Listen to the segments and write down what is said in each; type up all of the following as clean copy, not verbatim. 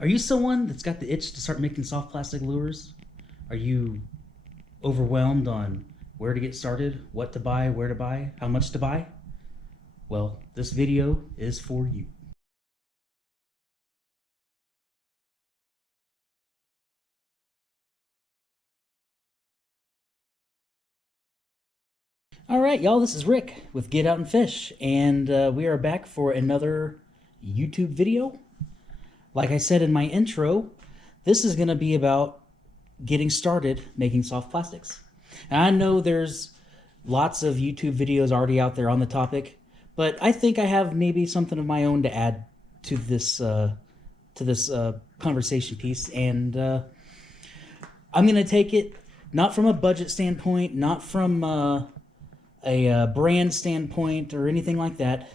Are you someone that's got the itch to start making soft plastic lures? Are you overwhelmed on where to get started, what to buy, where to buy, how much to buy? Well, this video is for you. All right, y'all, this is Rick with Get Out and Fish, and we are back for another YouTube video. Like I said in my intro, this is going to be about getting started making soft plastics. And I know there's lots of YouTube videos already out there on the topic, but I think I have maybe something of my own to add to this conversation piece, and I'm going to take it not from a budget standpoint, not from a brand standpoint or anything like that.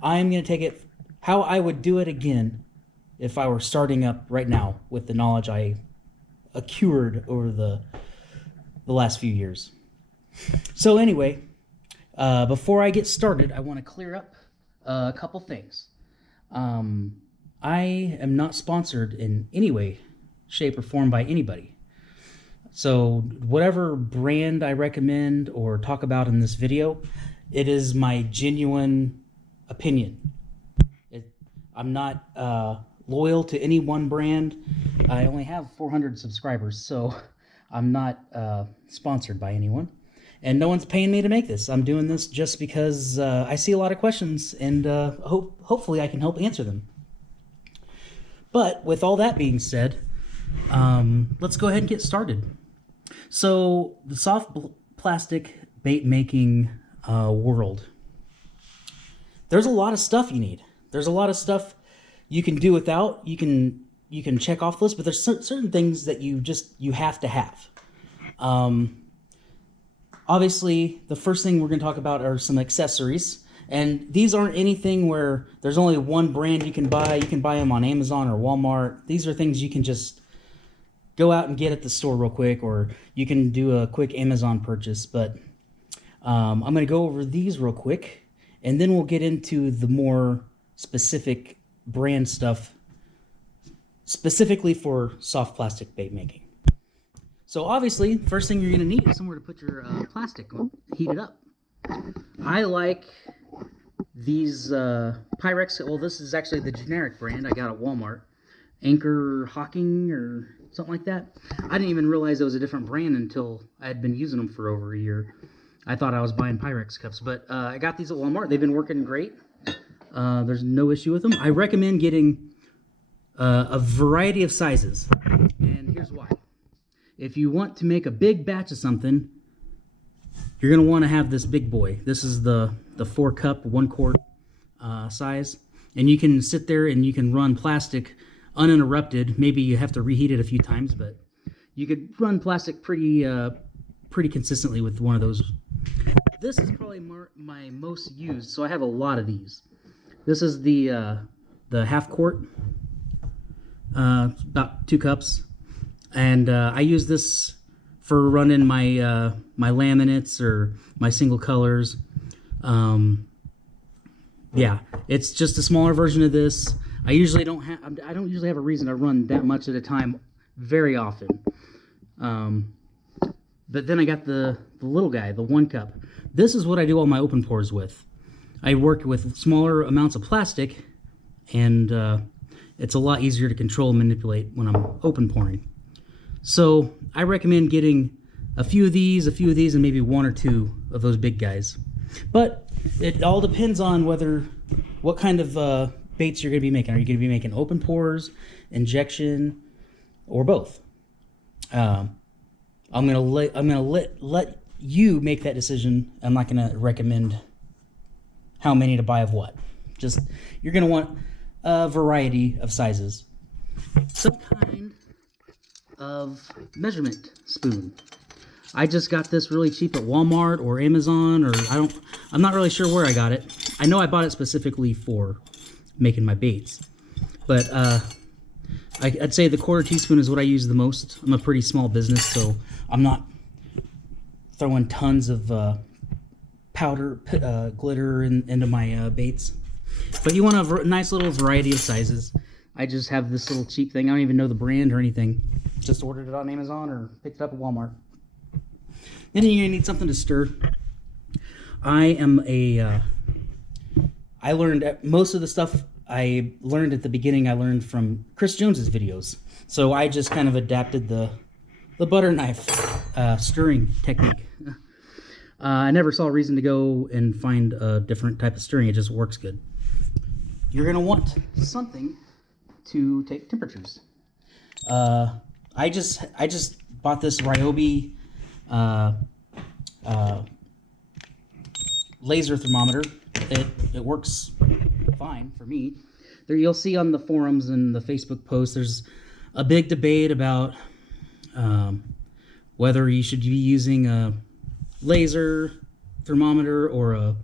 I'm going to take it how I would do it again if I were starting up right now with the knowledge I accrued over the last few years. So anyway, before I get started, I want to clear up a couple things. I am not sponsored in any way, shape, or form by anybody. So whatever brand I recommend or talk about in this video, it is my genuine opinion. I'm not loyal to any one brand. I only have 400 subscribers, so I'm not sponsored by anyone. And no one's paying me to make this. I'm doing this just because I see a lot of questions, and hopefully I can help answer them. But with all that being said, let's go ahead and get started. So the soft plastic bait making world, there's a lot of stuff you need. There's a lot of stuff you can do without. You can check off the list, but there's certain things that you have to have. Obviously, the first thing we're going to talk about are some accessories, and these aren't anything where there's only one brand you can buy. You can buy them on Amazon or Walmart. These are things you can just go out and get at the store real quick, or you can do a quick Amazon purchase. But I'm going to go over these real quick, and then we'll get into the more specific brand stuff, specifically for soft plastic bait making. So obviously, first thing you're going to need is somewhere to put your plastic heated up. I like these Pyrex. Well, this is actually the generic brand I got at Walmart. Anchor Hawking or something like that. I didn't even realize it was a different brand until I had been using them for over a year. I thought I was buying Pyrex cups, but I got these at Walmart. They've been working great. There's no issue with them. I recommend getting a variety of sizes, and here's why. If you want to make a big batch of something, you're going to want to have this big boy. This is the 4-cup, 1-quart size, and you can sit there and you can run plastic uninterrupted. Maybe you have to reheat it a few times, but you could run plastic pretty consistently with one of those. This is probably my most used, so I have a lot of these. This is the half-quart, about 2 cups, and I use this for running my my laminates or my single colors. Yeah, it's just a smaller version of this. I don't usually have a reason to run that much at a time very often. But then I got the little guy, the 1 cup. This is what I do all my open pours with. I work with smaller amounts of plastic, and it's a lot easier to control and manipulate when I'm open pouring. So I recommend getting a few of these, and maybe 1 or 2 of those big guys. But it all depends on what kind of baits you're going to be making. Are you going to be making open pours, injection, or both? I'm going to let you make that decision. I'm not going to recommend how many to buy of what. Just, you're going to want a variety of sizes. Some kind of measurement spoon. I just got this really cheap at Walmart or Amazon, or I'm not really sure where I got it. I know I bought it specifically for making my baits, but I'd say the 1/4 teaspoon is what I use the most. I'm a pretty small business, so I'm not throwing tons of powder, glitter into my baits. But you want a nice little variety of sizes. I just have this little cheap thing. I don't even know the brand or anything. Just ordered it on Amazon or picked it up at Walmart. Then you're gonna need something to stir. I learned most of the stuff I learned at the beginning. I learned from Chris Jones's videos, so I just kind of adapted the butter knife stirring technique. I never saw a reason to go and find a different type of stirring. It just works good. You're gonna want something to take temperatures. I just bought this Ryobi laser thermometer. It works fine for me. There, you'll see on the forums and the Facebook posts, there's a big debate about whether you should be using a laser thermometer or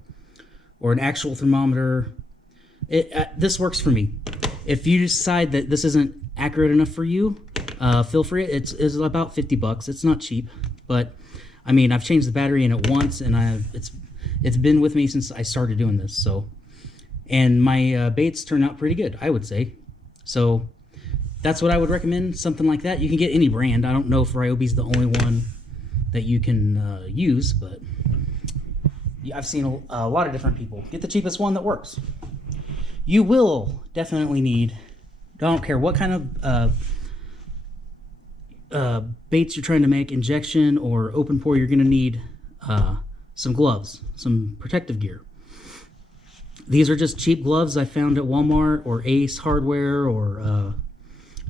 an actual thermometer. This works for me. If you decide that this isn't accurate enough for you, feel free. It's about $50. It's not cheap, but I mean, I've changed the battery in it once, and it's been with me since I started doing this. So, and my baits turn out pretty good, I would say. So that's what I would recommend. Something like that. You can get any brand. I don't know if Ryobi's the only one that you can use, but I've seen a lot of different people. Get the cheapest one that works. You will definitely need, I don't care what kind of baits you're trying to make, injection or open pour, you're going to need some gloves, some protective gear. These are just cheap gloves I found at Walmart or Ace Hardware or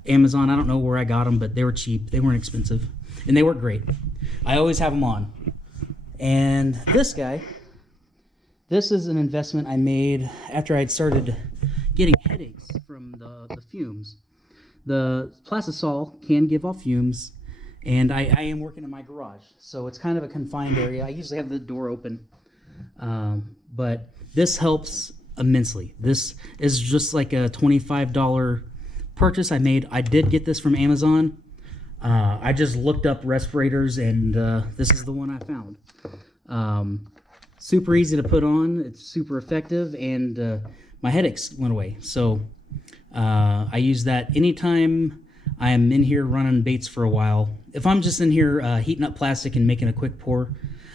Amazon. I don't know where I got them, but they were cheap. They weren't expensive, and they work great. I always have them on. And this guy, this is an investment I made after I'd started getting headaches from the fumes. The plastisol can give off fumes, and I am working in my garage, so it's kind of a confined area. I usually have the door open, but this helps immensely. This is just like a $25 purchase I made. I did get this from Amazon. I just looked up respirators, and this is the one I found. Super easy to put on. It's super effective, and my headaches went away. So I use that anytime I am in here running baits for a while. If I'm just in here heating up plastic and making a quick pour,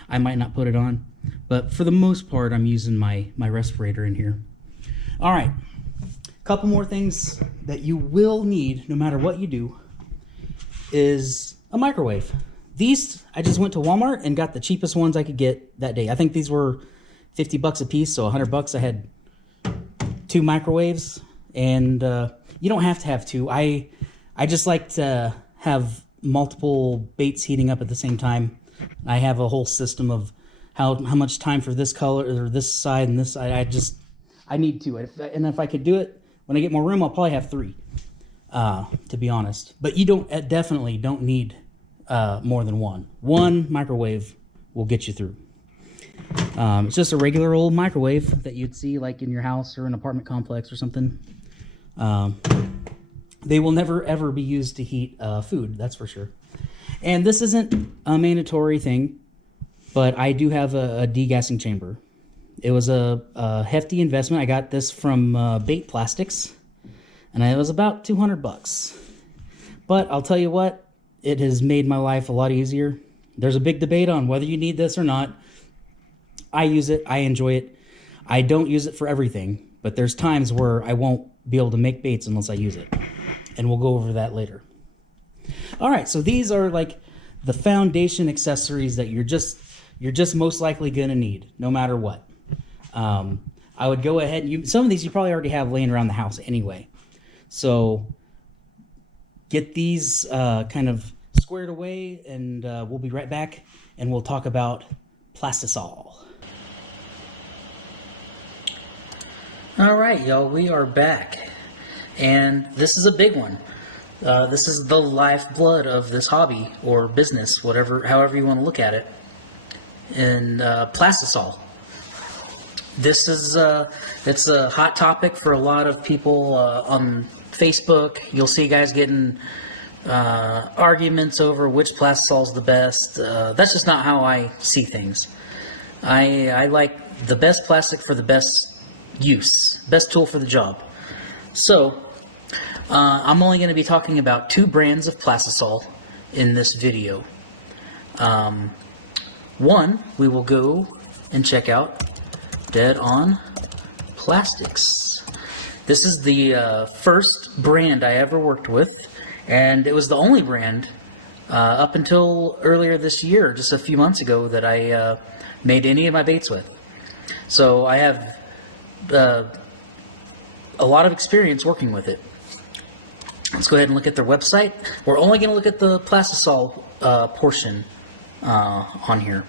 I might not put it on. But for the most part, I'm using my respirator in here. All right, a couple more things that you will need no matter what you do is a microwave. These, I just went to Walmart and got the cheapest ones I could get that day. I think these were $50 a piece, so $100. I had 2 microwaves, and you don't have to have 2. I just like to have multiple baits heating up at the same time. I have a whole system of how much time for this color or this side and this side. I need 2. And if I could do it when I get more room, I'll probably have 3, to be honest. But you definitely don't need more than 1. 1 microwave will get you through. It's just a regular old microwave that you'd see like in your house or an apartment complex or something. They will never ever be used to heat food, that's for sure. And this isn't a mandatory thing, but I do have a degassing chamber. It was a hefty investment. I got this from Bait Plastics, and it was about $200. But I'll tell you what, it has made my life a lot easier. There's a big debate on whether you need this or not. I use it. I enjoy it. I don't use it for everything, but there's times where I won't be able to make baits unless I use it. And we'll go over that later. All right, so these are like the foundation accessories that you're just most likely going to need no matter what. I would go ahead and some of these you probably already have laying around the house anyway. So get these kind of squared away, and we'll be right back, and we'll talk about plastisol. All right, y'all, we are back, and this is a big one. This is the lifeblood of this hobby or business, however you want to look at it. And plastisol. This is it's a hot topic for a lot of people on Facebook. You'll see guys getting arguments over which plastisol is the best. That's just not how I see things. I like the best plastic for the best use, best tool for the job. So I'm only going to be talking about 2 brands of plastisol in this video. One, we will go and check out Dead On Plastics. This is the first brand I ever worked with, and it was the only brand up until earlier this year, just a few months ago, that I made any of my baits with. So I have a lot of experience working with it. Let's go ahead and look at their website. We're only going to look at the plastisol portion on here.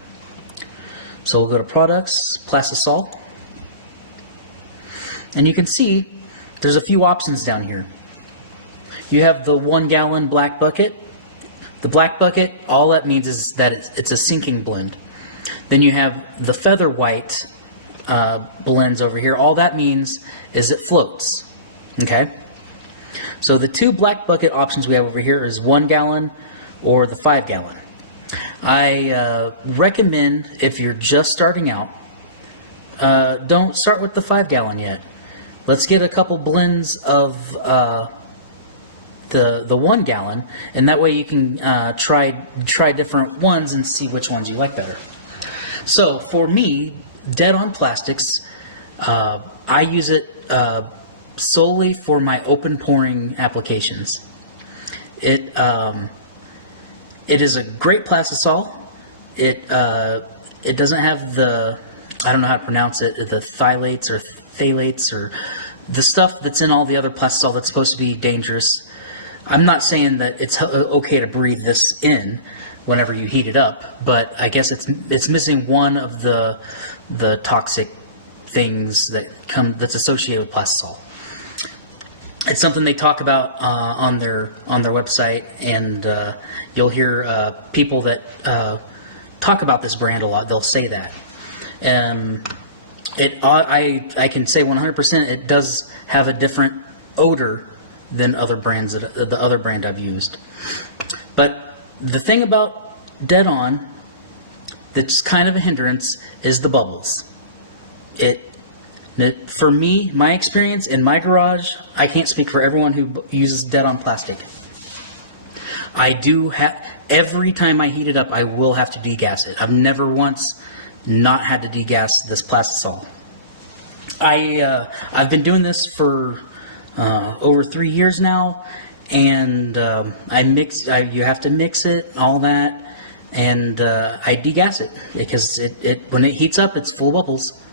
So we'll go to Products, Plastisol. And you can see there's a few options down here. You have the 1 gallon black bucket. The black bucket, all that means is that it's a sinking blend. Then you have the feather white blends over here. All that means is it floats. Okay? So the 2 black bucket options we have over here is 1 gallon or the 5 gallon. I recommend, if you're just starting out, don't start with the 5 gallon yet. Let's get a couple blends of the 1 gallon, and that way you can try different ones and see which ones you like better. So for me, Dead On Plastics, I use it solely for my open pouring applications. It is a great plastisol. It doesn't have the, I don't know how to pronounce it, the phthalates or phthalates or the stuff that's in all the other plastisol that's supposed to be dangerous. I'm not saying that it's okay to breathe this in whenever you heat it up, but I guess it's missing one of the toxic things that's associated with plastisol. It's something they talk about on their website, and you'll hear people that talk about this brand a lot. They'll say that. I can say 100% it does have a different odor than other brands the other brand I've used. But the thing about Dead On that's kind of a hindrance is the bubbles. For me, my experience in my garage, I can't speak for everyone who uses Dead On plastic. I do have, every time I heat it up, I will have to degas it. I've never once not had to degas this plastisol. I've been doing this for over 3 years now, and you have to mix it, all that, and I degas it because when it heats up, it's full of bubbles.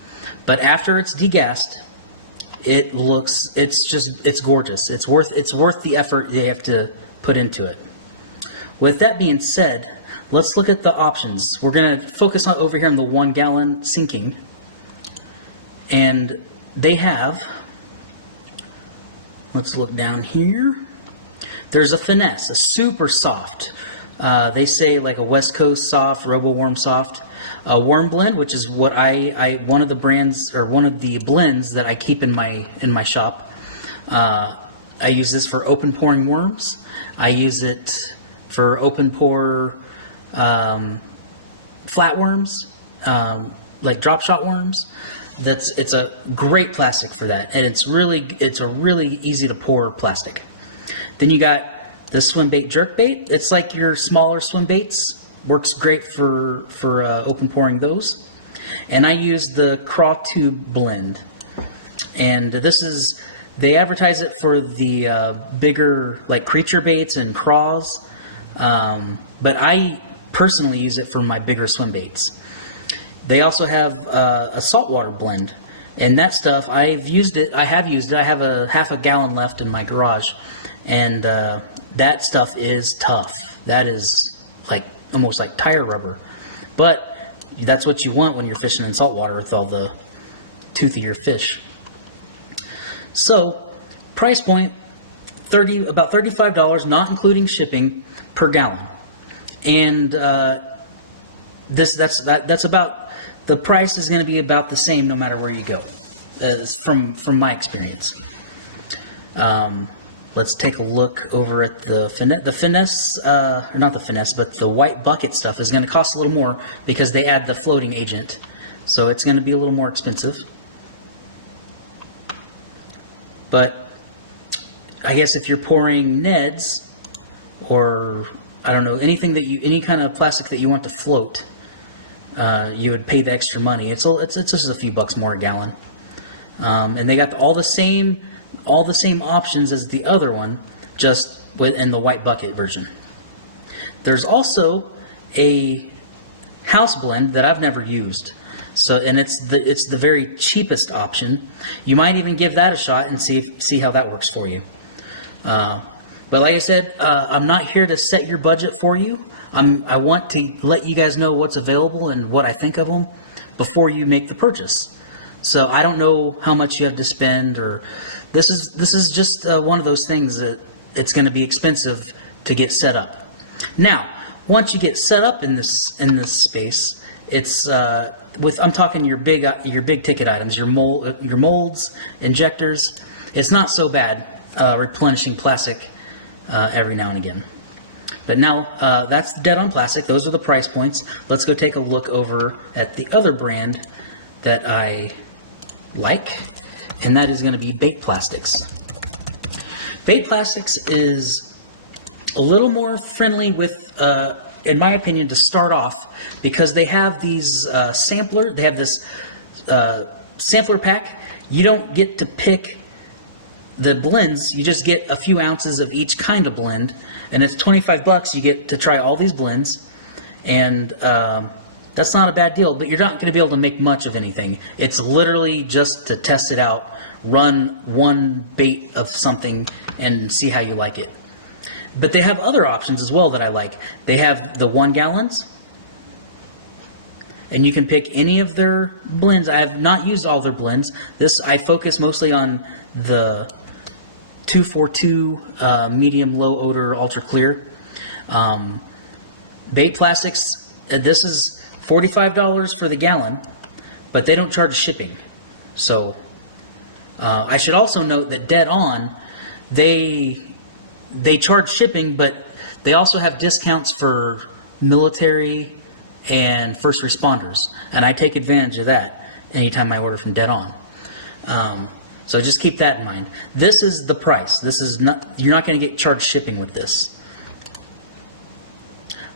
But after it's degassed, it's gorgeous. It's worth the effort you have to put into it. With that being said, let's look at the options. We're going to focus on over here on the 1 gallon sinking, and they have. Let's look down here. There's a Finesse, a super soft. They say like a West Coast soft, Robo Warm soft. A worm blend, which is what one of the brands or one of the blends that I keep in my shop. I use this for open pouring worms. I use it for open pour flatworms, like drop shot worms. It's a great plastic for that, and it's a really easy to pour plastic. Then you got the swim bait jerk bait. It's like your smaller swim baits. Works great for open pouring those. And I use the craw tube blend. And they advertise it for the bigger like creature baits and craws. But I personally use it for my bigger swim baits. They also have a saltwater blend. And that stuff, I have used it. I have a half a gallon left in my garage. And that stuff is tough. That is almost like tire rubber. But that's what you want when you're fishing in saltwater with all the toothier fish. So, price point, about $35, not including shipping, per gallon. And that's about, the price is going to be about the same no matter where you go, from my experience. Let's take a look over at the Finesse, or not the Finesse, but the white bucket stuff is going to cost a little more because they add the floating agent. So it's going to be a little more expensive. But I guess if you're pouring Neds, or I don't know, any kind of plastic that you want to float, you would pay the extra money. It's just a few bucks more a gallon, and they got all the same options as the other one, just in the white bucket version. There's also a house blend that I've never used. So, and it's the very cheapest option. You might even give that a shot and see how that works for you. But like I said, I'm not here to set your budget for you. I want to let you guys know what's available and what I think of them before you make the purchase. So I don't know how much you have to spend, or this is just one of those things that it's going to be expensive to get set up. Now, once you get set up in this space, it's I'm talking your big ticket items, your molds, injectors. It's not so bad replenishing plastic every now and again. But now that's Dead on Plastic. Those are the price points. Let's go take a look over at the other brand that I like, and that is going to be Bait Plastics. Bait Plastics is a little more friendly with, in my opinion, to start off, because they have these they have this sampler pack. You don't get to pick the blends, you just get a few ounces of each kind of blend, and it's $25. You get to try all these blends, and that's not a bad deal, but you're not going to be able to make much of anything. It's literally just to test it out, run one bait of something, and see how you like it. But they have other options as well that I like. They have the 1 gallons, and you can pick any of their blends. I have not used all their blends. I focus mostly on the 242 medium low odor ultra clear. Bait Plastics, this is $45 for the gallon, but they don't charge shipping. So I should also note that Dead On, they charge shipping, but they also have discounts for military and first responders, and I take advantage of that anytime I order from Dead On. So just keep that in mind. This is the price. This is not, you're not going to get charged shipping with this.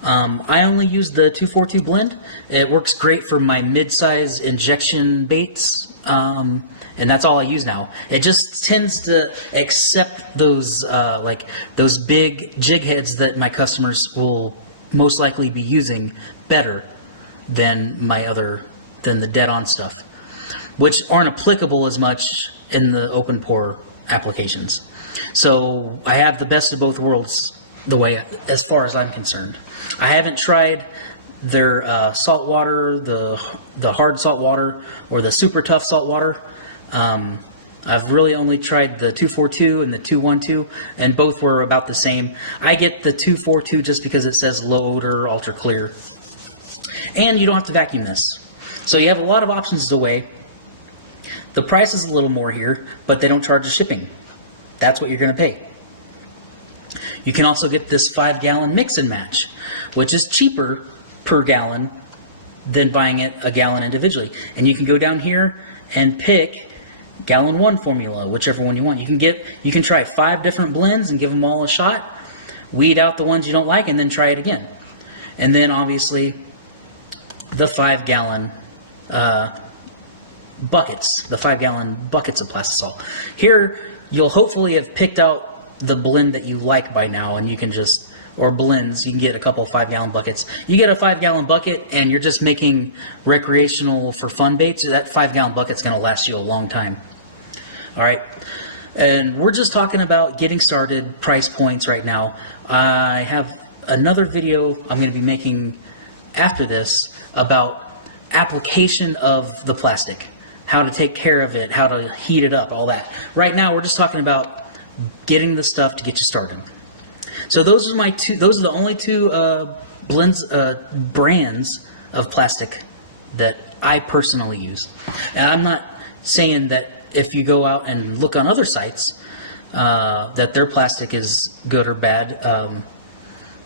I only use the 242 blend. It works great for my mid-size injection baits, and that's all I use now. It just tends to accept those like those big jig heads that my customers will most likely be using better than the Dead On stuff, which aren't applicable as much in the open pour applications. So I have the best of both worlds, as far as I'm concerned. I haven't tried their salt water, the hard salt water, or the super tough salt water. I've really only tried the 242 and the 212, and both were about the same. I get the 242 just because it says low odor, ultra clear. And you don't have to vacuum this. So you have a lot of options to weigh. The price is a little more here, but they don't charge the shipping. That's what you're going to pay. You can also get this 5-gallon mix and match, which is cheaper per gallon than buying it a gallon individually. And you can go down here and pick gallon 1 formula, whichever one you want. You can try 5 different blends and give them all a shot, weed out the ones you don't like, and then try it again. And then obviously the 5-gallon buckets, the 5-gallon buckets of plastisol. Here you'll hopefully have picked out the blend that you like by now, and you can just, or blends, you can get a couple of 5-gallon buckets. You get a 5-gallon bucket and you're just making recreational for fun baits, that 5-gallon bucket's going to last you a long time. All right, and we're just talking about getting started, price points right now. I have another video I'm going to be making after this about application of the plastic, how to take care of it, how to heat it up, all that. Right now we're just talking about getting the stuff to get you started. So those are the only two brands of plastic that I personally use. And I'm not saying that if you go out and look on other sites that their plastic is good or bad.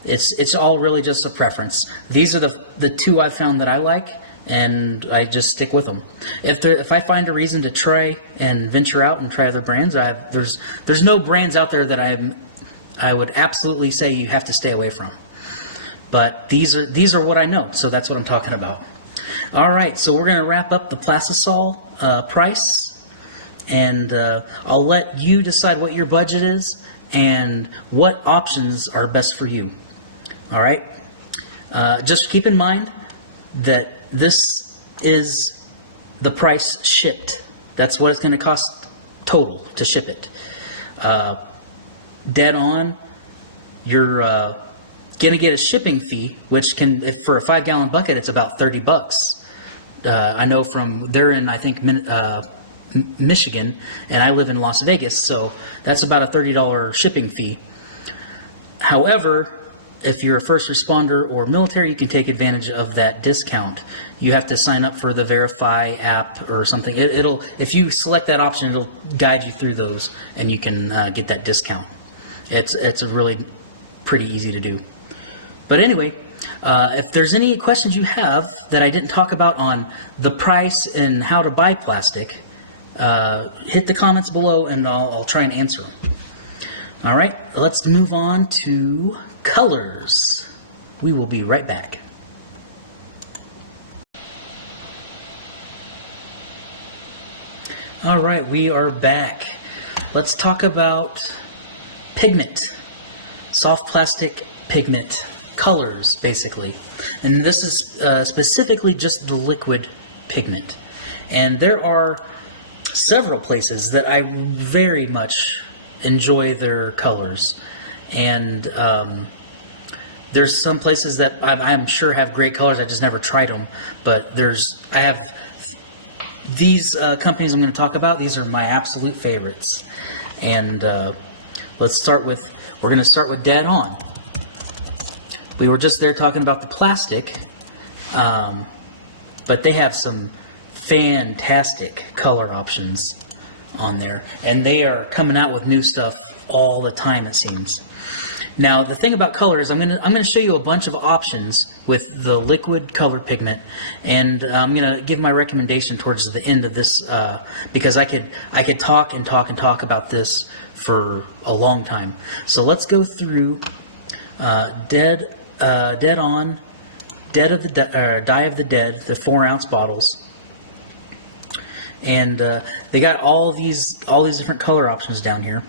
It's all really just a preference. These are the two I've found that I like, and I just stick with them. If I find a reason to try and venture out and try other brands, there's no brands out there that I would absolutely say you have to stay away from. But these are what I know, so that's what I'm talking about. All right, so we're gonna wrap up the Plastisol price, and I'll let you decide what your budget is and what options are best for you. All right, just keep in mind that this is the price shipped. That's what it's going to cost total to ship it. Dead on, you're going to get a shipping fee, which can, for a 5-gallon bucket, it's about $30. I know they're in, I think, Michigan, and I live in Las Vegas, so that's about a $30 shipping fee. However, if you're a first responder or military, you can take advantage of that discount. You have to sign up for the Verify app or something. If you select that option, it'll guide you through those, and you can get that discount. It's really pretty easy to do. But anyway, if there's any questions you have that I didn't talk about on the price and how to buy plastic, hit the comments below, and I'll try and answer them. All right, let's move on to colors. We will be right back. All right, we are back. Let's talk about pigment, soft plastic pigment, colors basically. And this is specifically just the liquid pigment. And there are several places that I very much enjoy their colors. And there's some places that I'm sure have great colors. I just never tried them. But I have these companies I'm going to talk about. These are my absolute favorites. And we're going to start with Dead On. We were just there talking about the plastic, but they have some fantastic color options on there, and they are coming out with new stuff all the time, it seems. Now, the thing about color is I'm gonna show you a bunch of options with the liquid color pigment, and I'm gonna give my recommendation towards the end of this because I could talk and talk and talk about this for a long time. So let's go through Dead On, Die of the Dead, the 4-ounce bottles. And they got all these different color options down here.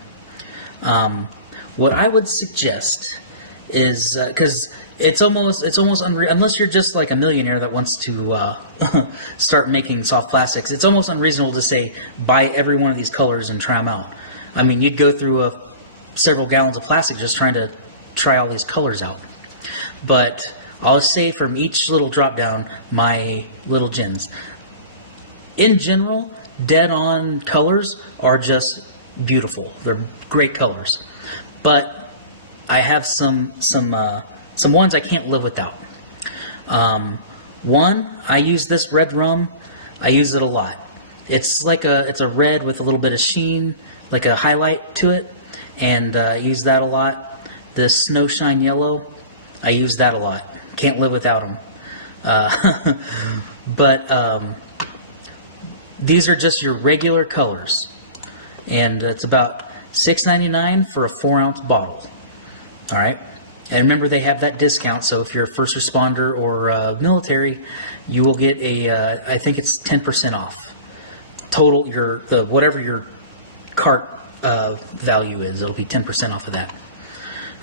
What I would suggest is because it's almost unreal, unless you're just like a millionaire that wants to start making soft plastics. It's almost unreasonable to say buy every one of these colors and try them out. I mean, you'd go through several gallons of plastic just trying to try all these colors out. But I'll say from each little drop down my little gems. In general, Dead On colors are just beautiful. They're great colors. But I have some ones I can't live without. One, I use this red rum. I use it a lot. It's a red with a little bit of sheen, like a highlight to it, and I use that a lot. The Snow Shine Yellow, I use that a lot. Can't live without them. But these are just your regular colors, and it's about $6.99 for a 4-ounce bottle. All right, and remember they have that discount. So if you're a first responder or military, you will get I think it's 10% off total. Whatever your cart value is, it'll be 10% off of that.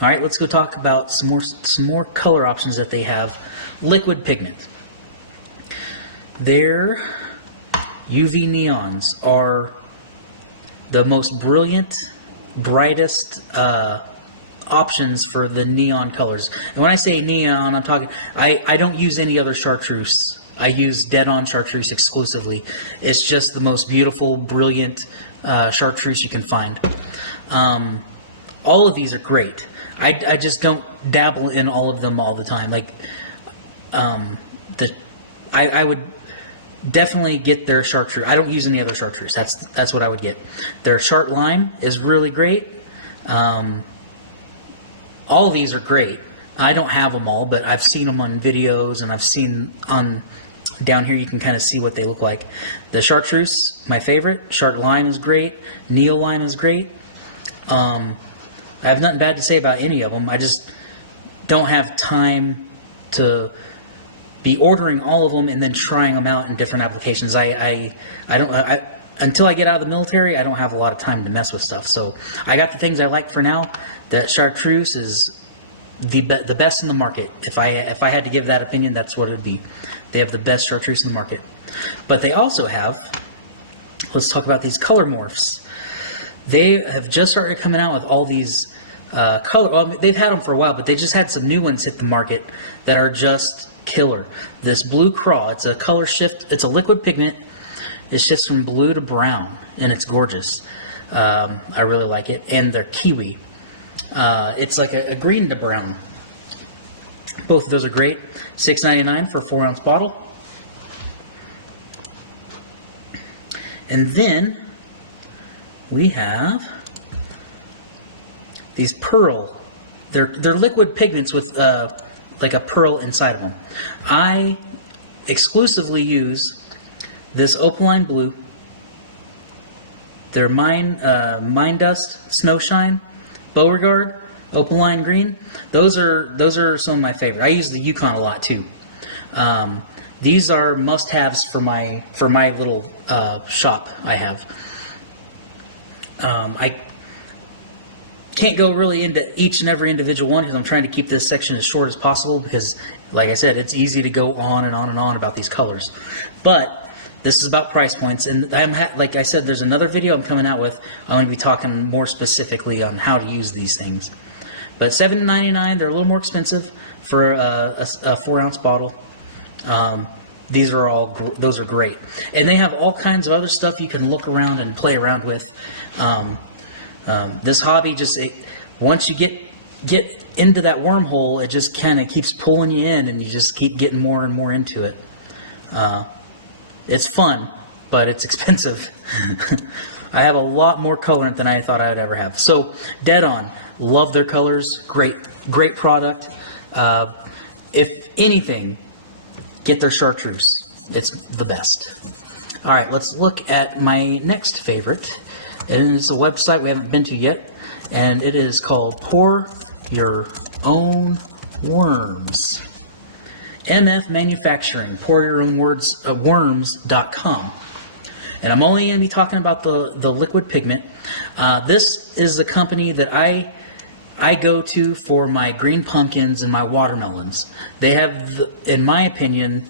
All right, let's go talk about some more color options that they have. Liquid pigment. Their UV neons are the most brilliant, brightest options for the neon colors. And when I say neon, I'm talking, I don't use any other chartreuse. I use Dead On chartreuse exclusively. It's just the most beautiful, brilliant chartreuse you can find. All of these are great. I just don't dabble in all of them all the time. Like, I would definitely get their chartreuse. I don't use any other chartreuse. That's what I would get. Their Chart Lime is really great. All of these are great. I don't have them all, but I've seen them on videos, and I've seen on Down here you can kind of see what they look like. The chartreuse, my favorite. Chart Lime is great. Neoline is great. I have nothing bad to say about any of them. I just don't have time to be ordering all of them and then trying them out in different applications. Until I get out of the military, I don't have a lot of time to mess with stuff. So I got the things I like for now. That chartreuse is the best in the market. If I had to give that opinion, that's what it would be. They have the best chartreuse in the market. But they also have, let's talk about these color morphs. They have just started coming out with all these well, they've had them for a while, but they just had some new ones hit the market that are just killer. This Blue Craw, it's a color shift, it's a liquid pigment. It shifts from blue to brown, and it's gorgeous. I really like it. And they're kiwi. It's like a green to brown. Both of those are great. $6.99 for a 4-ounce bottle. And then we have these pearl. They're liquid pigments with like a pearl inside of them. I exclusively use this Opaline Blue, their Mine Dust, Snowshine, Beauregard, Opaline Green. Those are some of my favorite. I use the Yukon a lot too. These are must-haves for my little shop I have. I can't go really into each and every individual one because I'm trying to keep this section as short as possible because, like I said, it's easy to go on and on and on about these colors. But this is about price points, and like I said, there's another video I'm coming out with. I'm going to be talking more specifically on how to use these things. But $7.99, they're a little more expensive for a 4-ounce bottle. Those are great, and they have all kinds of other stuff you can look around and play around with. This hobby once you get into that wormhole, it just kind of keeps pulling you in, and you just keep getting more and more into it. It's fun, but it's expensive. I have a lot more colorant than I thought I would ever have. So, Dead On, love their colors. Great product. If anything, get their chartreuse. It's the best. All right, let's look at my next favorite. And it's a website we haven't been to yet, and it is called Pour Your Own Worms. MF Manufacturing, pouryourownworms.com. And I'm only going to be talking about the liquid pigment. This is the company that I go to for my green pumpkins and my watermelons. They have, in my opinion,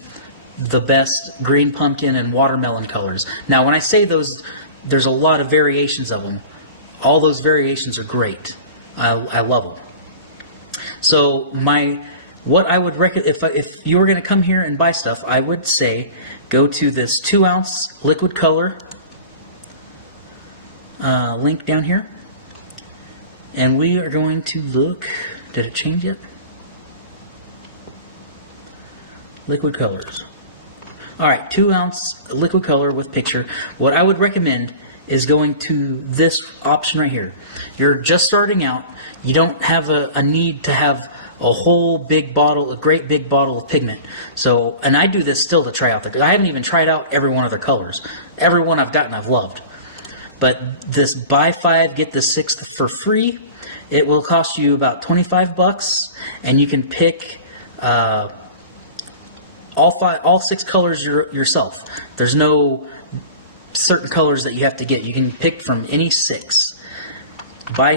the best green pumpkin and watermelon colors. Now, when I say those, there's a lot of variations of them. All those variations are great. I love them. So what I would recommend, if you were going to come here and buy stuff, I would say go to this 2-ounce liquid color link down here. And we are going to look, did it change yet? Liquid colors. Alright, 2-ounce liquid color with picture. What I would recommend is going to this option right here. You're just starting out. You don't have a need to have a whole big bottle, a great big bottle of pigment. So, and I do this still to try out I haven't even tried out every one of their colors. Every one I've gotten I've loved. But this buy 5, get the 6th for free. It will cost you about $25, and you can pick all 6 colors yourself. There's no certain colors that you have to get. You can pick from any 6.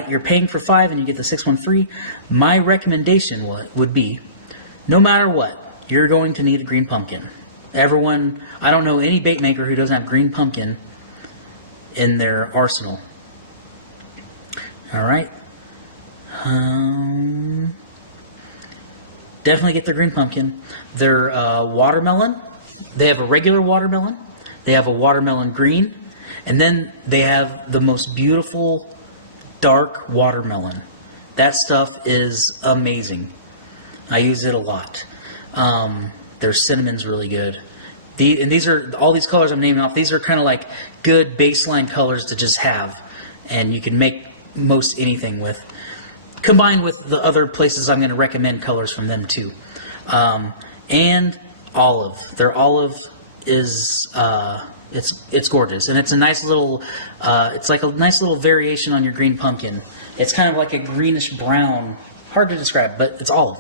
You're paying for 5 and you get the 6th one free. My recommendation would be, no matter what, you're going to need a green pumpkin. Everyone, I don't know any bait maker who doesn't have green pumpkin in their arsenal. Alright. Definitely get their green pumpkin. Their watermelon, they have a regular watermelon, they have a watermelon green, and then they have the most beautiful dark watermelon. That stuff is amazing. I use it a lot. Their cinnamon's really good. And these are, all these colors I'm naming off, these are kind of like good baseline colors to just have, and you can make most anything with, combined with the other places I'm going to recommend colors from them too. And olive. Their olive is it's gorgeous, and it's a nice little it's like a nice little variation on your green pumpkin. It's kind of like a greenish brown, hard to describe, but it's olive.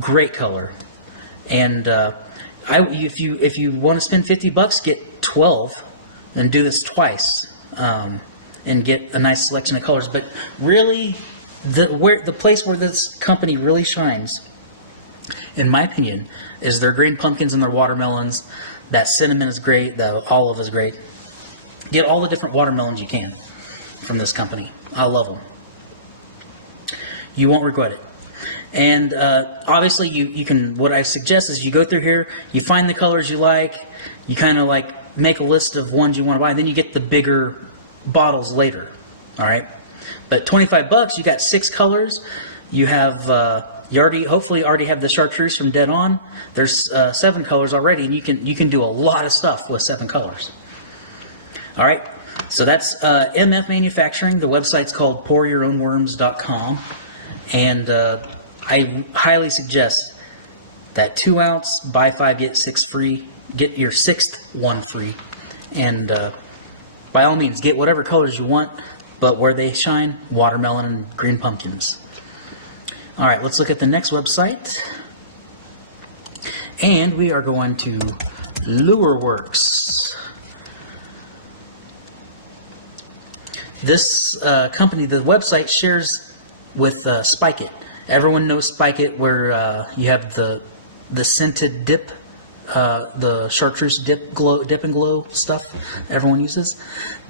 Great color, and if you want to spend $50, get 12, and do this twice, and get a nice selection of colors. But really, the place where this company really shines, in my opinion, is their green pumpkins and their watermelons. That cinnamon is great. The olive is great. Get all the different watermelons you can from this company. I love them. You won't regret it. And obviously, you can. What I suggest is you go through here, you find the colors you like, you kind of like make a list of ones you want to buy, and then you get the bigger bottles later. All right. But $25, you got 6 colors. You have you hopefully already have the chartreuse from Dead On. There's 7 colors already, and you can do a lot of stuff with 7 colors. All right. So that's MF Manufacturing. The website's called pouryourownworms.com, and I highly suggest that 2 ounce, buy 5, get 6 free. Get your 6th one free. And by all means, get whatever colors you want, but where they shine, watermelon and green pumpkins. All right, let's look at the next website. And we are going to LureWorks. This company, the website shares with Spike It. Everyone knows Spike It, where you have the scented dip, the chartreuse dip and glow stuff everyone uses.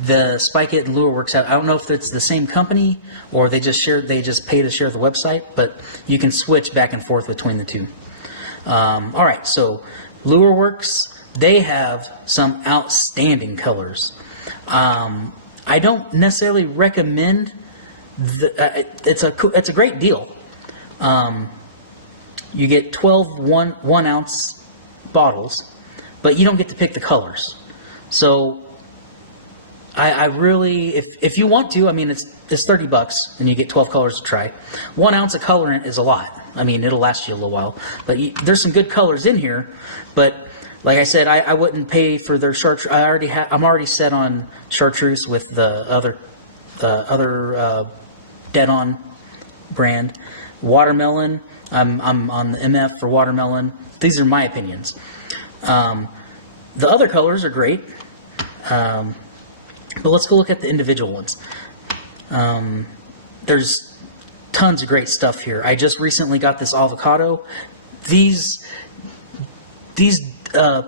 The Spike It and LureWorks have, I don't know if it's the same company or they just pay to share the website, but you can switch back and forth between the two. All right, so LureWorks, they have some outstanding colors. I don't necessarily recommend it's a great deal. You get 12 1 ounce bottles, but you don't get to pick the colors. So I really, if you want to, I mean, it's $30 and you get 12 colors to try. 1 ounce of colorant is a lot. I mean, it'll last you a little while, but there's some good colors in here. But like I said, I wouldn't pay for their chartreuse. I'm already set on chartreuse with the other Dead On brand. Watermelon, I'm on the MF for watermelon. These are my opinions. The other colors are great, but let's go look at the individual ones. There's tons of great stuff here. I just recently got this avocado. These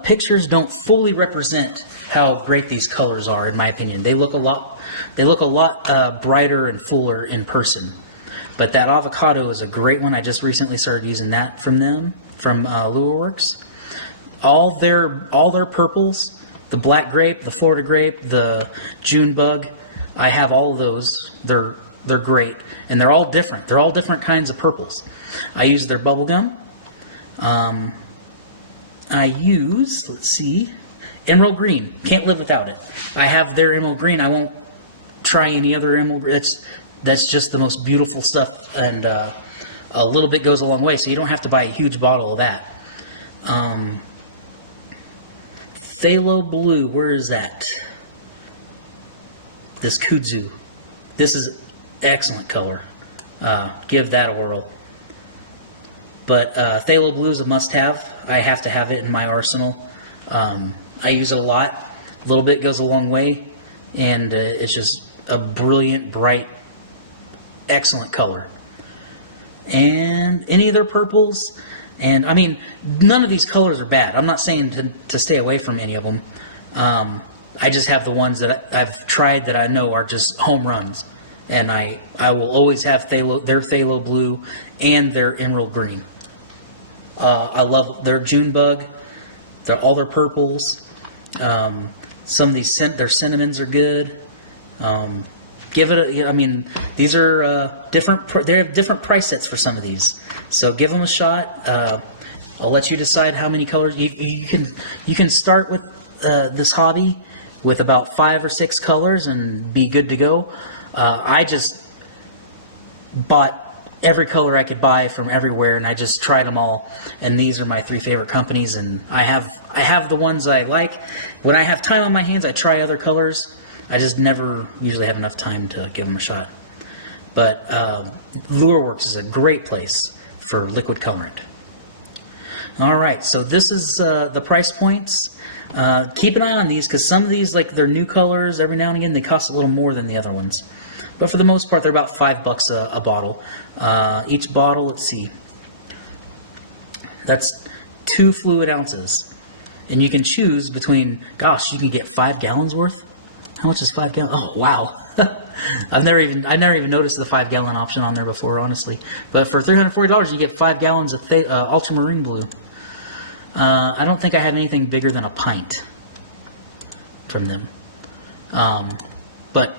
pictures don't fully represent how great these colors are, in my opinion. They look a lot brighter and fuller in person. But that avocado is a great one. I just recently started using that from LureWorks. All their purples, the black grape, the Florida grape, the June bug, I have all of those. They're great, and they're all different. They're all different kinds of purples. I use their bubble gum. I use, let's see, emerald green. Can't live without it. I have their emerald green. I won't try any other emerald green. That's just the most beautiful stuff, and a little bit goes a long way, so you don't have to buy a huge bottle of that. Phthalo blue, where is that? This kudzu. This is excellent color. Give that a whirl. But phthalo blue is a must-have. I have to have it in my arsenal. I use it a lot. A little bit goes a long way, and it's just a brilliant, bright, excellent color. And any of their purples, and I mean, none of these colors are bad. I'm not saying to stay away from any of them. I just have the ones that I've tried that I know are just home runs, and I will always have their phthalo blue and their emerald green. I love their June bug. All their purples. Some of their cinnamons are good. Give it I mean, these are different. They have different price sets for some of these, so give them a shot. I'll let you decide how many colors you can start with this hobby with about 5 or 6 colors and be good to go. I just bought every color I could buy from everywhere, and I just tried them all. And these are my 3 favorite companies, and I have the ones I like. When I have time on my hands, I try other colors. I just never usually have enough time to give them a shot. But LureWorks is a great place for liquid colorant. All right, so this is the price points. Keep an eye on these, because some of these, like, they're new colors. Every now and again, they cost a little more than the other ones. But for the most part, they're about $5 a bottle. Each bottle, let's see, that's 2 fluid ounces. And you can choose between, gosh, you can get 5 gallons worth? How much is 5 gallons? Oh, wow. I never even noticed the 5-gallon option on there before, honestly. But for $340, you get 5 gallons of ultramarine blue. I don't think I have anything bigger than a pint from them. But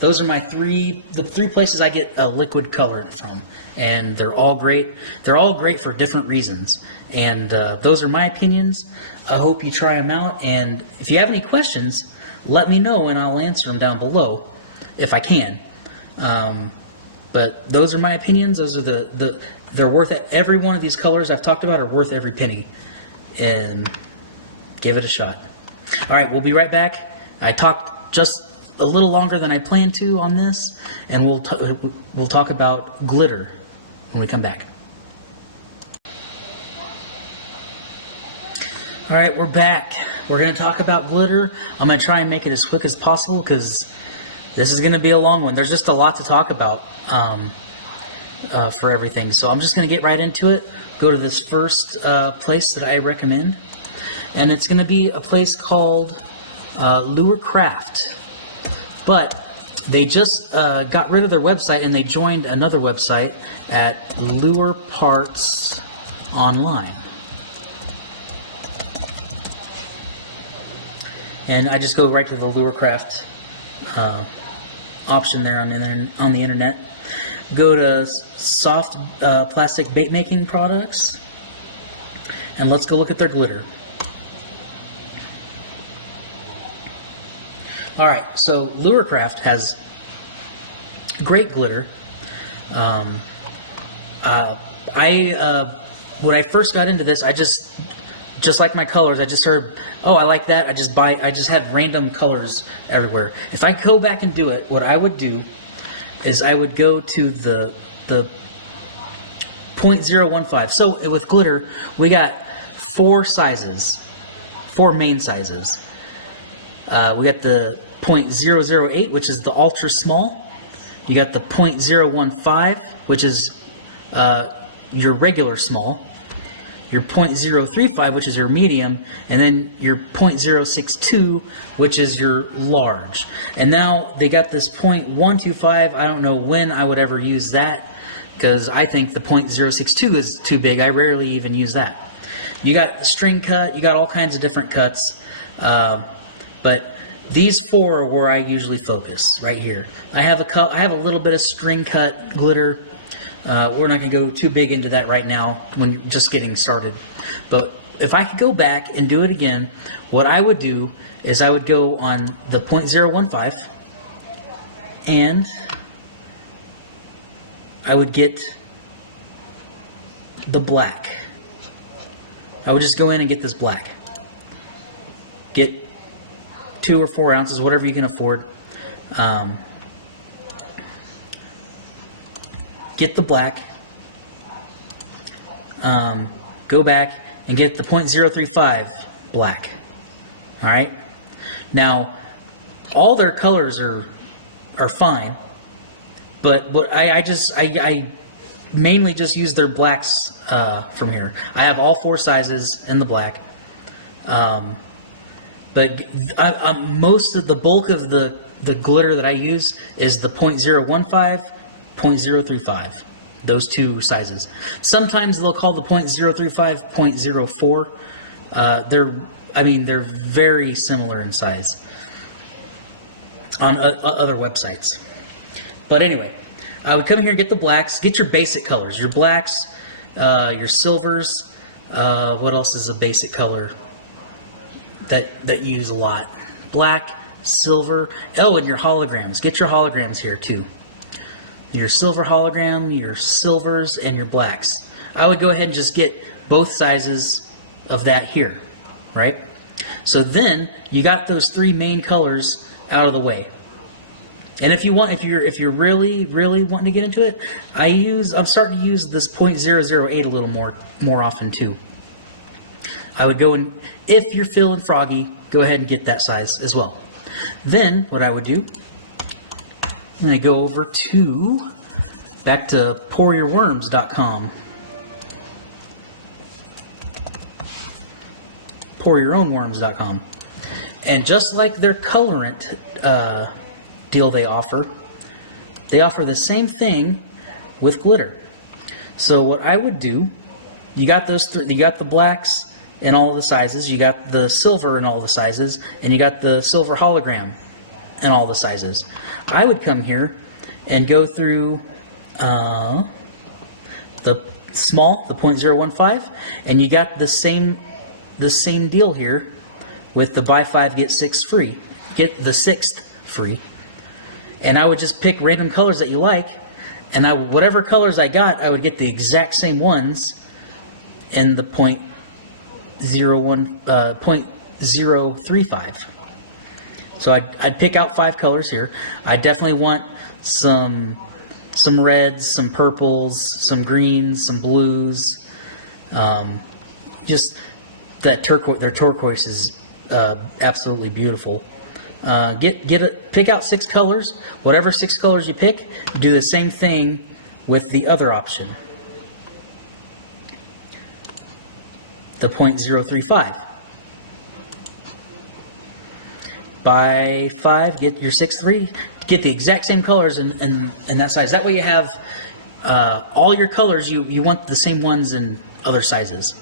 those are the 3 places I get a liquid colorant from, and they're all great. They're all great for different reasons, and those are my opinions. I hope you try them out, and if you have any questions, let me know, and I'll answer them down below if I can. But those are my opinions. Those are they're worth it. Every one of these colors I've talked about are worth every penny, and give it a shot. All right, we'll be right back. I talked just a little longer than I planned to on this, and we'll talk about glitter when we come back. All right, we're back. We're going to talk about glitter. I'm going to try and make it as quick as possible, because this is going to be a long one. There's just a lot to talk about for everything. So I'm just going to get right into it. Go to this first place that I recommend, and it's going to be a place called LureCraft. But they just got rid of their website, and they joined another website at Lure Parts Online. And I just go right to the LureCraft option there on the internet. Go to soft plastic bait making products, and let's go look at their glitter. All right, so LureCraft has great glitter. When I first got into this, I just like my colors, I just heard, oh, I like that. I just had random colors everywhere. If I go back and do it, what I would do is I would go to the 0.015. So with glitter, we got 4 sizes, 4 main sizes. We got the 0.008, which is the ultra small. You got the 0.015, which is your regular small. Your 0.035, which is your medium, and then your 0.062, which is your large. And now they got this 0.125. I don't know when I would ever use that, because I think the 0.062 is too big. I rarely even use that. You got the string cut. You got all kinds of different cuts. But these 4 are where I usually focus, right here. I have a little bit of string cut glitter. We're not going to go too big into that right now when you're just getting started. But if I could go back and do it again, what I would do is I would go on the 0.015, and I would get the black. I would just go in and get this black. Get 2 or 4 ounces, whatever you can afford. Get the black, go back and get the 0.035 black. All right. Now, all their colors are fine, but what I mainly just use their blacks from here. I have all 4 sizes in the black, but most of the bulk of the glitter that I use is the 0.015. 0.035, those 2 sizes. Sometimes they'll call the 0.035 0.04. They're very similar in size on other websites. But anyway, I would come here and get the blacks. Get your basic colors, your blacks, your silvers. What else is a basic color that you use a lot? Black, silver. Oh, and your holograms. Get your holograms here too. your silver hologram, your silvers, and your blacks. I would go ahead and just get both sizes of that here, right? So then you got those three main colors out of the way. And if you're really wanting to get into it, I'm starting to use this 0.008 a little more often too. I would go and, if you're feeling froggy, go ahead and get that size as well. Then what I would do, and I go over to back to pouryourworms.com. Pouryourownworms.com. And just like their colorant deal they offer the same thing with glitter. So what I would do, you got you got the blacks in all the sizes, you got the silver in all the sizes, and you got the silver hologram in all the sizes. I would come here and go through the small, the 0.015, and you got the same deal here with the buy 5 get 6 free. Get the 6th free. And I would just pick random colors that you like, and whatever colors I got, I would get the exact same ones in the 0.035. So I'd pick out 5 colors here. I definitely want some reds, some purples, some greens, some blues. Just that turquoise. Their turquoise is absolutely beautiful. Pick out 6 colors. Whatever 6 colors you pick, do the same thing with the other option, the 0.035. Buy 5, get your 6th free. Get the exact same colors in that size. That way you have all your colors. You want the same ones in other sizes.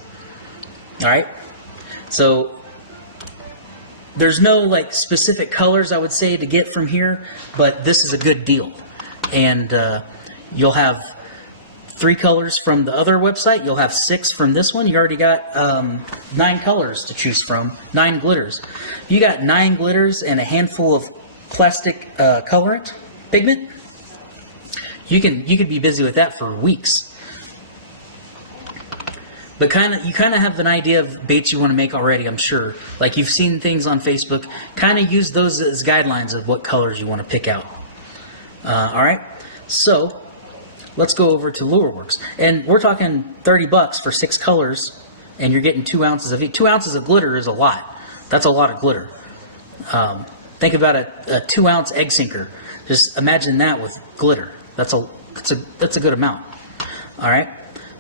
All right. So there's no like specific colors I would say to get from here, but this is a good deal. And you'll have 3 colors from the other website. You'll have 6 from this one. You already got 9 colors to choose from, 9 glitters. You got 9 glitters and a handful of plastic colorant, pigment. You could be busy with that for weeks. But you kind of have an idea of baits you want to make already, I'm sure. Like you've seen things on Facebook. Kind of use those as guidelines of what colors you want to pick out. All right, so let's go over to Lureworks, and we're talking $30 for 6 colors, and you're getting 2 ounces of 2 ounces of glitter is a lot. That's a lot of glitter. Think about a 2 ounce egg sinker. Just imagine that with glitter. That's a good amount. All right,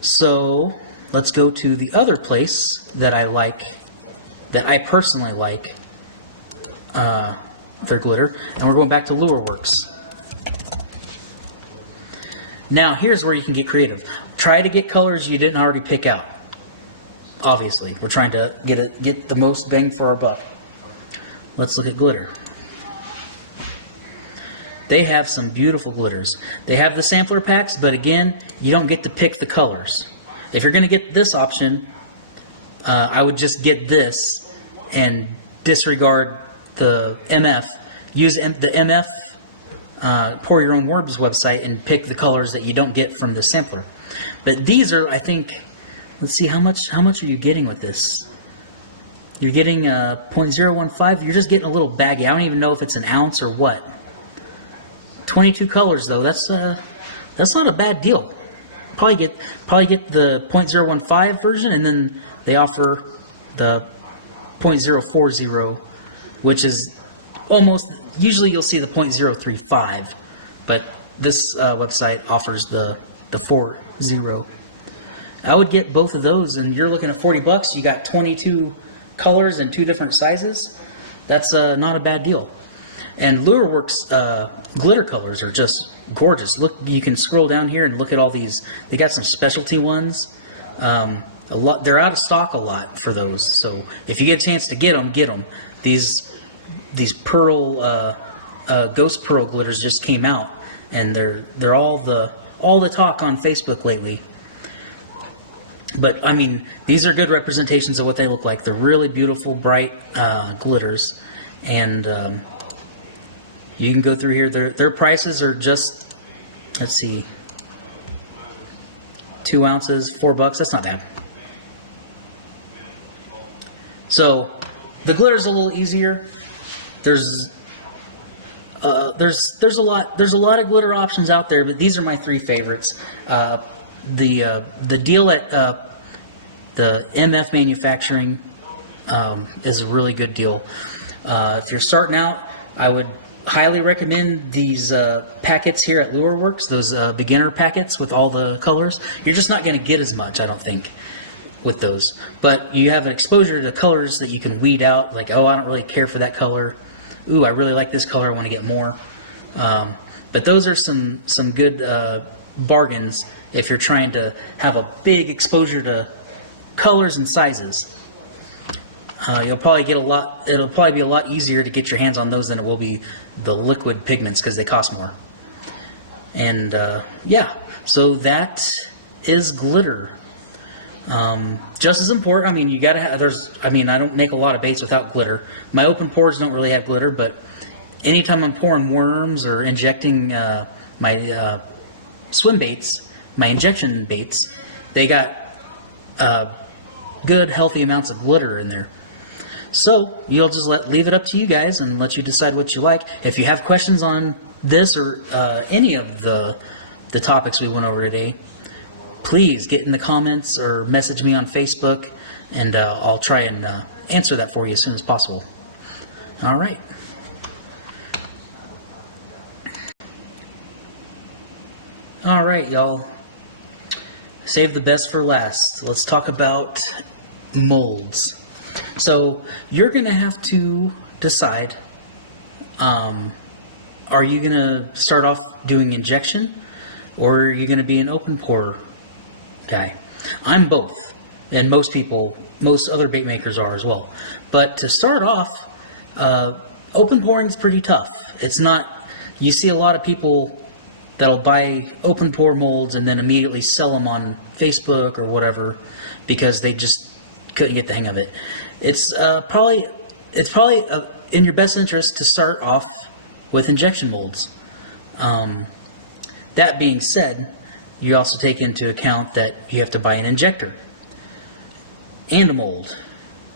so let's go to the other place that I like, that I personally like, their glitter, and we're going back to Lureworks. Now here's where you can get creative. Try to get colors you didn't already pick out. Obviously, we're trying to get the most bang for our buck. Let's look at glitter. They have some beautiful glitters. They have the sampler packs, but again, you don't get to pick the colors. If you're going to get this option, I would just get this and disregard the MF. Use the MF Pour Your Own Worms website and pick the colors that you don't get from the sampler. But these are, I think, let's see, how much are you getting with this? You're getting 0.015. You're just getting a little baggie. I don't even know if it's an ounce or what. 22 colors though. That's not a bad deal. Probably get the 0.015 version, and then they offer the 0.040, which is almost, usually you'll see the 0.035, but this website offers the 40. I would get both of those, and you're looking at $40. You got 22 colors and 2 different sizes. That's not a bad deal. And Lureworks glitter colors are just gorgeous. Look, you can scroll down here and look at all these. They got some specialty ones. A lot. They're out of stock a lot for those. So if you get a chance to get them. These pearl ghost pearl glitters just came out, and they're all the talk on Facebook lately. But I mean, these are good representations of what they look like. They're really beautiful, bright glitters, and you can go through here. Their prices are just let's see, 2 ounces, $4. That's not bad. So the glitter's a little easier. There's a lot of glitter options out there, but these are my 3 favorites. The deal at the MF Manufacturing is a really good deal. If you're starting out, I would highly recommend these packets here at Lure Works, those beginner packets with all the colors. You're just not going to get as much, I don't think, with those. But you have an exposure to colors that you can weed out, like, oh, I don't really care for that color. Ooh, I really like this color, I want to get more. But those are some good bargains if you're trying to have a big exposure to colors and sizes. You'll probably get it'll probably be a lot easier to get your hands on those than it will be the liquid pigments, because they cost more. And yeah, so that is glitter. Just as important, I mean, you gotta have, I don't make a lot of baits without glitter. My open pours don't really have glitter, but anytime I'm pouring worms or injecting my swim baits, my injection baits, they got good, healthy amounts of glitter in there. So you'll just leave it up to you guys and let you decide what you like. If you have questions on this or any of the topics we went over today, please get in the comments or message me on Facebook, and I'll try and answer that for you as soon as possible. All right. All right, y'all. Save the best for last. Let's talk about molds. So you're going to have to decide, are you going to start off doing injection, or are you going to be an open pour guy? I'm both, and most other bait makers are as well. But to start off, open pouring is pretty tough. It's not, you see a lot of people that'll buy open pour molds and then immediately sell them on Facebook or whatever because they just couldn't get the hang of it. It's probably in your best interest to start off with injection molds. That being said, you also take into account that you have to buy an injector and a mold,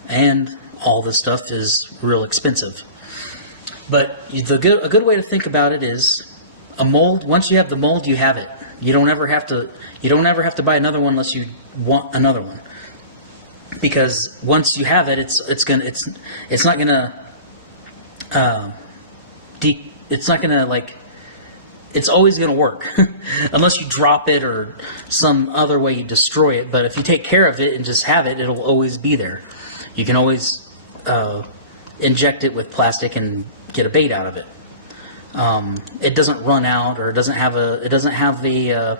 and all this stuff is real expensive. But a good way to think about it is a mold. Once you have the mold, you have it. You don't ever have to buy another one unless you want another one. Because once you have it, it's not always gonna work unless you drop it or some other way you destroy it. But if you take care of it and just have it, it'll always be there. You can always inject it with plastic and get a bait out of it. It doesn't run out, or it doesn't have the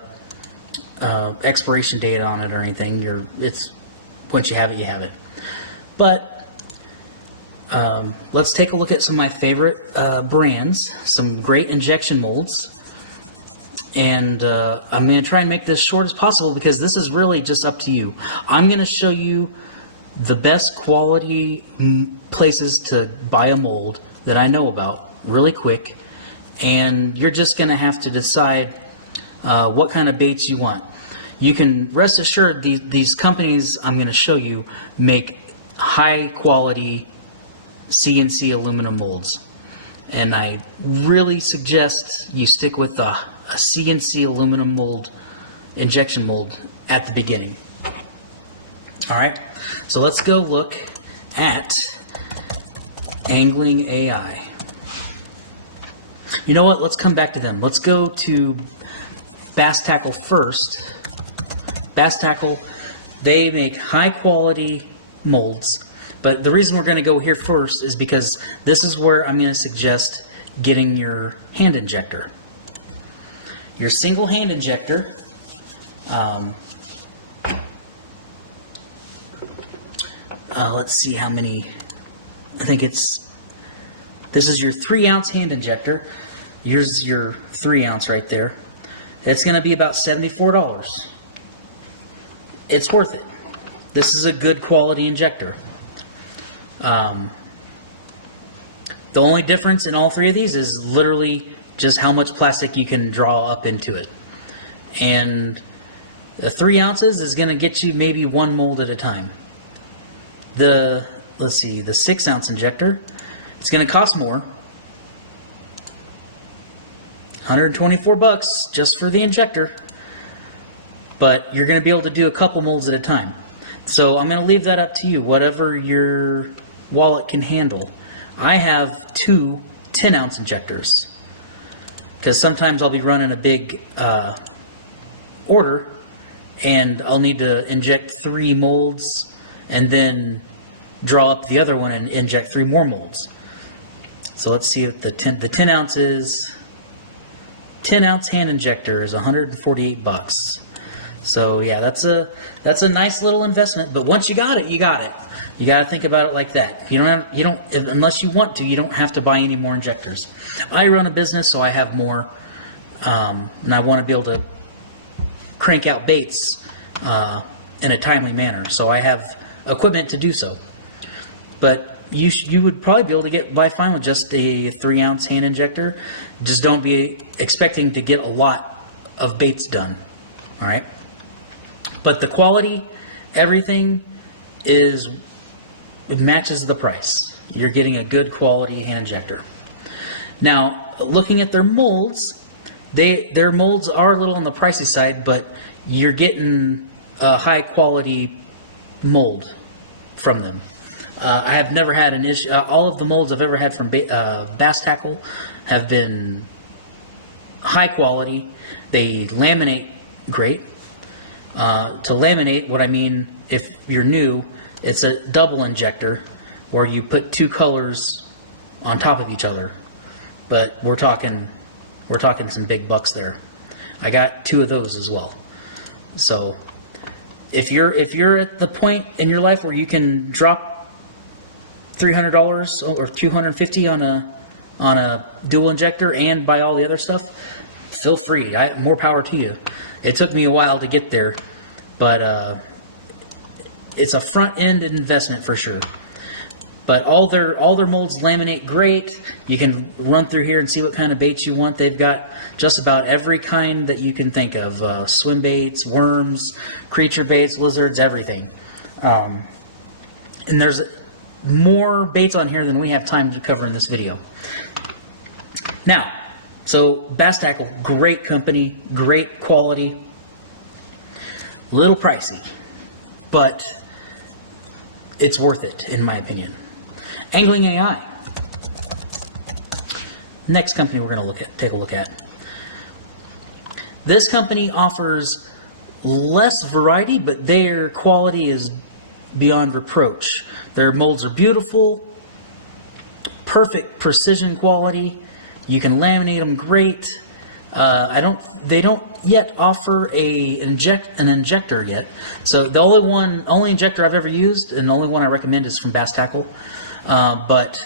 expiration date on it or anything. Once you have it, you have it. But let's take a look at some of my favorite brands, some great injection molds. And I'm going to try and make this short as possible because this is really just up to you. I'm going to show you the best quality places to buy a mold that I know about really quick. And you're just going to have to decide what kind of baits you want. You can rest assured these companies I'm going to show you make high quality CNC aluminum molds. And I really suggest you stick with a CNC aluminum mold, injection mold at the beginning. All right, so let's go look at Angling AI. You know what? Let's come back to them. Let's go to Bass Tackle first. Bass Tackle, they make high quality molds, but the reason we're going to go here first is because this is where I'm going to suggest getting your hand injector. Your single hand injector, let's see how many, I think this is your 3-ounce hand injector. Here's your 3-ounce right there. It's going to be about $74. It's worth it. This is a good quality injector. The only difference in all 3 of these is literally just how much plastic you can draw up into it. And the 3 ounces is going to get you maybe 1 mold at a time. Let's see, the 6 ounce injector, it's going to cost more. $124 just for the injector, but you're going to be able to do a couple molds at a time. So I'm going to leave that up to you, whatever your wallet can handle. I have 2 10-ounce injectors because sometimes I'll be running a big order and I'll need to inject 3 molds and then draw up the other one and inject 3 more molds. So let's see what the 10 ounces. 10-ounce hand injector is $148. So yeah, that's a nice little investment. But once you got it, you got it. You got to think about it like that. You don't unless you want to. You don't have to buy any more injectors. I run a business, so I have more, and I want to be able to crank out baits in a timely manner. So I have equipment to do so. But you would probably be able to get by fine with just a 3-ounce hand injector. Just don't be expecting to get a lot of baits done. All right. But the quality, everything it matches the price. You're getting a good quality hand injector. Now, looking at their molds, their molds are a little on the pricey side, but you're getting a high quality mold from them. I have never had an issue. All of the molds I've ever had from bass tackle have been high quality. They laminate great. To laminate, what I mean, if you're new, it's a double injector where you put 2 colors on top of each other. But we're talking some big bucks there. I got 2 of those as well. So if you're at the point in your life where you can drop $300 or $250 on a dual injector and buy all the other stuff, feel free. More power to you. It took me a while to get there, but it's a front end investment for sure. But all their molds laminate great. You can run through here and see what kind of baits you want. They've got just about every kind that you can think of: swim baits, worms, creature baits, lizards, everything. And there's more baits on here than we have time to cover in this video. Now, so Bass Tackle, great company, great quality, little pricey, but it's worth it in my opinion. Angling AI. Next company we're going to take a look at. This company offers less variety, but their quality is beyond reproach. Their molds are beautiful, perfect precision quality. You can laminate them great. They don't yet offer an injector yet. So the only injector I've ever used, and the only one I recommend is from Bass Tackle. But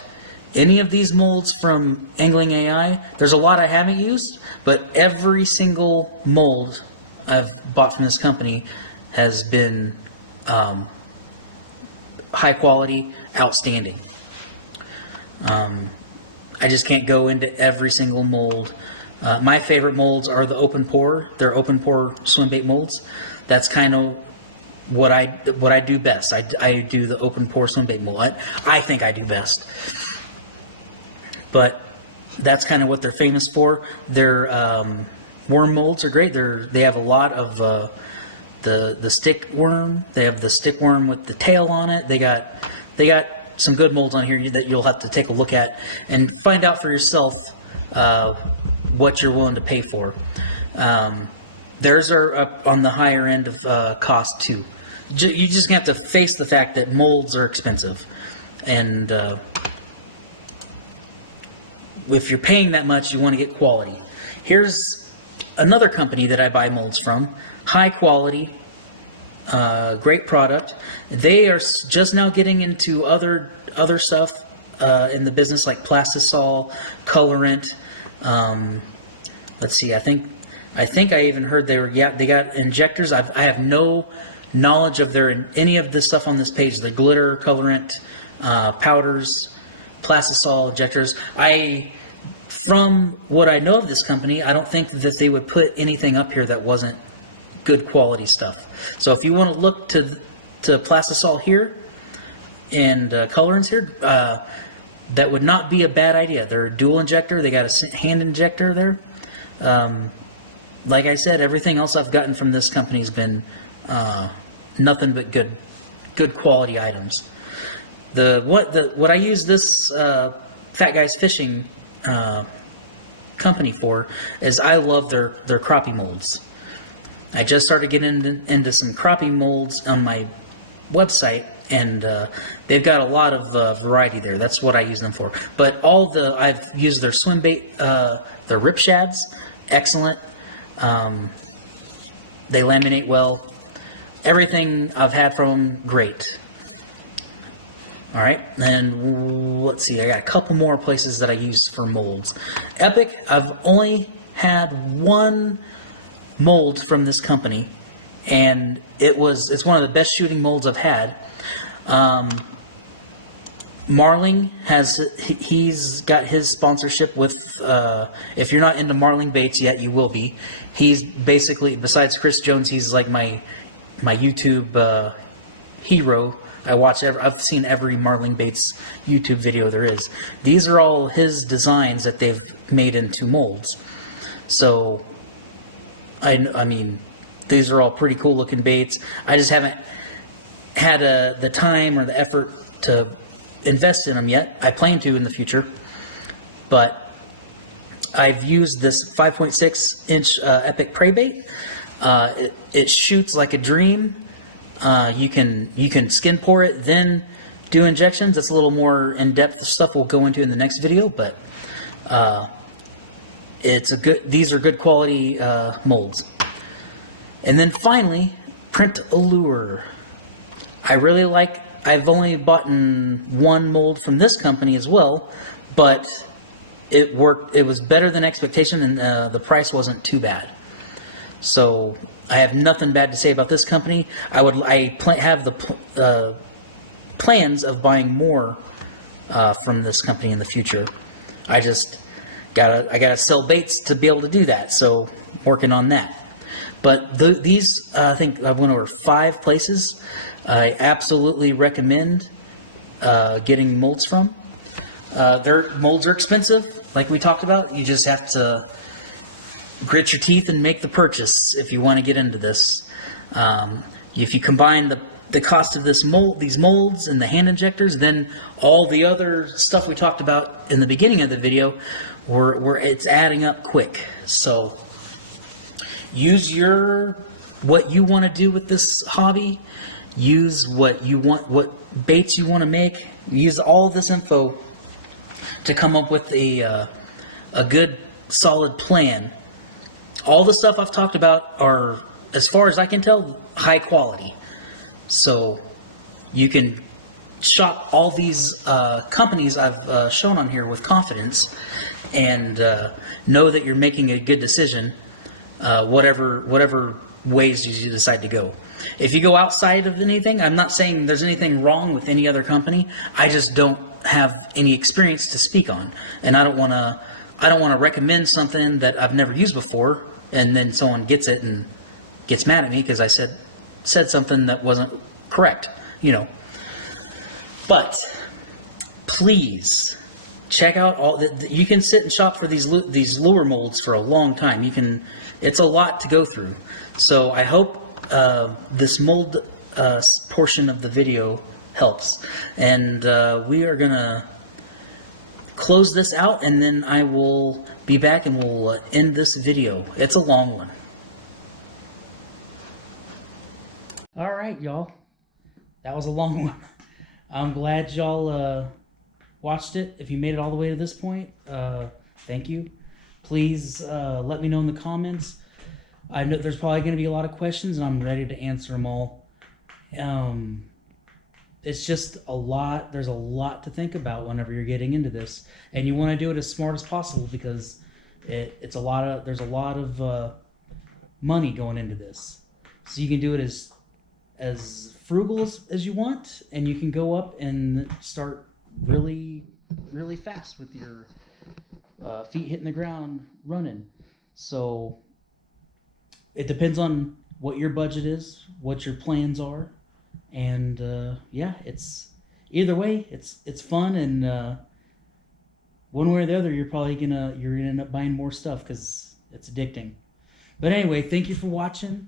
any of these molds from Angling AI, there's a lot I haven't used, but every single mold I've bought from this company has been high quality, outstanding. I just can't go into every single mold. My favorite molds are the open pour. They're open pour swim bait molds. That's kind of what I do best. I do the open pour swim bait mold. I think I do best. But that's kind of what they're famous for. Their worm molds are great. They have a lot of the stick worm. They have the stick worm with the tail on it. They got some good molds on here that you'll have to take a look at and find out for yourself what you're willing to pay for. Theirs are up on the higher end of cost too. You just have to face the fact that molds are expensive, and if you're paying that much, you want to get quality. Here's another company that I buy molds from. High quality, great product. They are just now getting into other stuff in the business, like plastisol, colorant. Let's see. I think I even heard they got injectors. I have no knowledge of any of the stuff on this page. The glitter, colorant, powders, plastisol injectors. I from what I know of this company, I don't think that they would put anything up here that wasn't good quality stuff. So if you want to look to Plastisol here and colorants here, that would not be a bad idea. They're a dual injector. They got a hand injector there. Like I said, everything else I've gotten from this company has been nothing but good quality items. What I use this Fat Guys Fishing company for is I love their crappie molds. I just started getting into some crappie molds on my website, and they've got a lot of variety there. That's what I use them for. But I've used their swim bait, their rip shads, excellent. They laminate well. Everything I've had from them, great. All right, and let's see. I got a couple more places that I use for molds. Epic, I've only had one mold from this company, and it's one of the best shooting molds I've had. Marling he's got his sponsorship with, if you're not into Marling baits yet, you will be. He's basically, besides Chris Jones, he's like my YouTube hero. I've seen every Marling baits YouTube video there is. These are all his designs that they've made into molds. So, I mean, these are all pretty cool looking baits. I just haven't had the time or the effort to invest in them yet. I plan to in the future, but I've used this 5.6 inch Epic Prey bait. It shoots like a dream. You can skin pour it, then do injections. That's a little more in-depth stuff we'll go into in the next video, but these are good quality molds. And then finally, Print Allure. I've only bought one mold from this company as well, but it worked. It was better than expectation, and the price wasn't too bad. So I have nothing bad to say about this company. I have the plans of buying more from this company in the future. I gotta sell baits to be able to do that. So working on that. But these, I think I went over 5 places I absolutely recommend getting molds from. Their molds are expensive, like we talked about. You just have to grit your teeth and make the purchase if you want to get into this. If you combine the cost of these molds and the hand injectors, then all the other stuff we talked about in the beginning of the video, it's adding up quick. So use what you want to do with this hobby. Use what baits you want to make. Use all this info to come up with a good, solid plan. All the stuff I've talked about are, as far as I can tell, high quality. So you can shop all these companies I've shown on here with confidence, and know that you're making a good decision, whatever ways you decide to go. If you go outside of anything, I'm not saying there's anything wrong with any other company. I just don't have any experience to speak on, and I don't want to recommend something that I've never used before, and then someone gets it and gets mad at me because I said something that wasn't correct, But please check out you can sit and shop for these lure molds for a long time. It's a lot to go through. So I hope this mold portion of the video helps, and we are gonna close this out, and then I will be back and we'll end this video. It's a long one. All right, y'all. That was a long one. I'm glad y'all watched it. If you made it all the way to this point, thank you. Please let me know in the comments. I know there's probably going to be a lot of questions, and I'm ready to answer them all. It's just a lot. There's a lot to think about whenever you're getting into this, and you want to do it as smart as possible because there's a lot of money going into this. So you can do it as frugal as you want, and you can go up and start really, really fast with feet hitting the ground running. So it depends on what your budget is, what your plans are, and yeah, it's either way, it's fun, and one way or the other, you're gonna end up buying more stuff because it's addicting. But anyway, thank you for watching.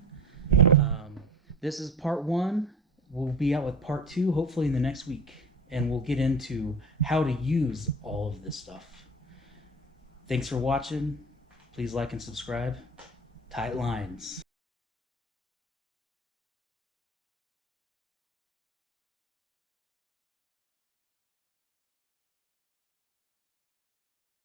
This is part 1. We'll be out with part 2 hopefully in the next week, and we'll get into how to use all of this stuff. Thanks for watching. Please like and subscribe. Tight lines.